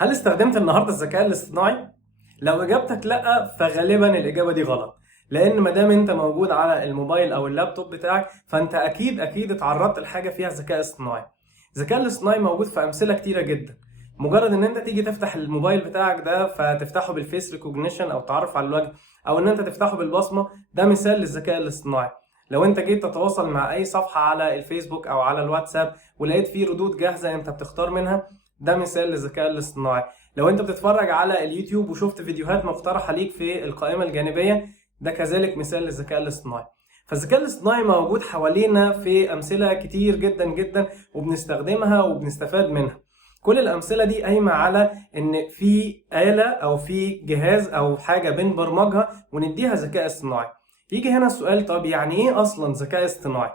هل استخدمت النهارده الذكاء الاصطناعي؟ لو اجابتك لا فغالبا الاجابه دي غلط، لان ما دام انت موجود على الموبايل او اللابتوب بتاعك فانت اكيد اتعرضت لحاجه فيها ذكاء اصطناعي. الذكاء الاصطناعي موجود في امثله كتيره جدا. مجرد ان انت تيجي تفتح الموبايل بتاعك ده فتفتحه بالفيس ريكوجنيشن او تعرف على الوجه، او ان انت تفتحه بالبصمه، ده مثال للذكاء الاصطناعي. لو انت جيت تتواصل مع اي صفحه على الفيسبوك او على الواتساب ولقيت فيه ردود جاهزه انت بتختار منها، ده مثال للذكاء الاصطناعي. لو انت بتتفرج على اليوتيوب وشفت فيديوهات مقترحة ليك في القائمة الجانبية، ده كذلك مثال للذكاء الاصطناعي. فالذكاء الاصطناعي موجود حوالينا في أمثلة كتير جدا جدا، وبنستخدمها وبنستفاد منها. كل الأمثلة دي قايمة على إن في آلة أو في جهاز أو حاجة بنبرمجها ونديها ذكاء اصطناعي. يجي هنا السؤال، طب يعني إيه أصلا ذكاء اصطناعي؟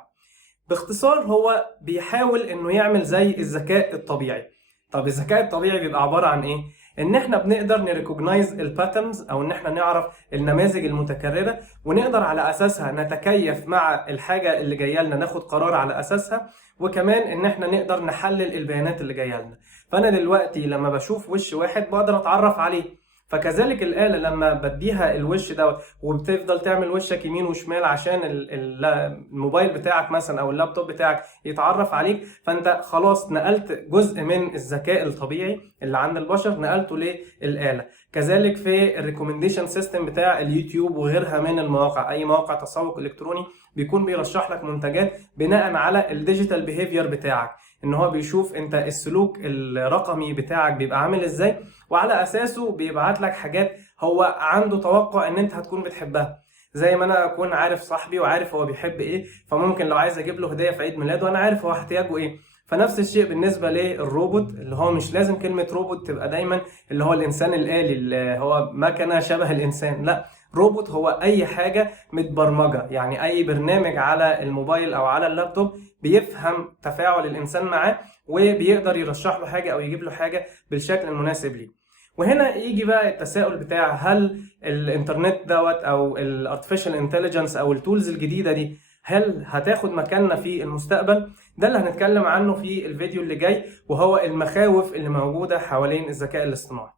باختصار هو بيحاول إنه يعمل زي الذكاء الطبيعي. طب الذكاء الطبيعي بيبقى عبارة عن ايه؟ ان احنا بنقدر نريكوجنايز الباترنز، او ان احنا نعرف النماذج المتكررة ونقدر على اساسها نتكيف مع الحاجة اللي جاية لنا، ناخد قرار على اساسها، وكمان ان احنا نقدر نحلل البيانات اللي جاية لنا. فانا دلوقتي لما بشوف وش واحد بقدر اتعرف عليه، فكذلك الآلة لما بديها الوش دوت وبتفضل تعمل وشك يمين وشمال عشان الموبايل بتاعك مثلا او اللابتوب بتاعك يتعرف عليك، فانت خلاص نقلت جزء من الذكاء الطبيعي اللي عند البشر نقلته للآلة. كذلك في الريكومنديشن سيستم بتاع اليوتيوب وغيرها من المواقع، اي موقع تسوق الكتروني بيكون بيرشح لك منتجات بناء على الديجيتال بيهيفير بتاعك، ان هو بيشوف انت السلوك الرقمي بتاعك بيبقى عامل ازاي، وعلى اساسه بيبعت لك حاجات هو عنده توقع ان انت هتكون بتحبها. زي ما انا اكون عارف صاحبي وعارف هو بيحب ايه، فممكن لو عايز اجيب له هديه في عيد ميلاده وانا عارف هو احتياجه ايه. فنفس الشيء بالنسبه للروبوت، اللي هو مش لازم كلمه روبوت تبقى دايما اللي هو الانسان الآلي اللي هو مكنه شبه الانسان، لا، روبوت هو اي حاجه متبرمجه، يعني اي برنامج على الموبايل او على اللابتوب بيفهم تفاعل الانسان معاه وبيقدر يرشح له حاجه او يجيب له حاجه بالشكل المناسب ليه. وهنا يجي بقى التساؤل بتاع هل الانترنت دوت او الارتفيشال انتليجنس او التولز الجديده دي هل هتاخد مكاننا في المستقبل؟ ده اللي هنتكلم عنه في الفيديو اللي جاي، وهو المخاوف اللي موجوده حوالين الذكاء الاصطناعي.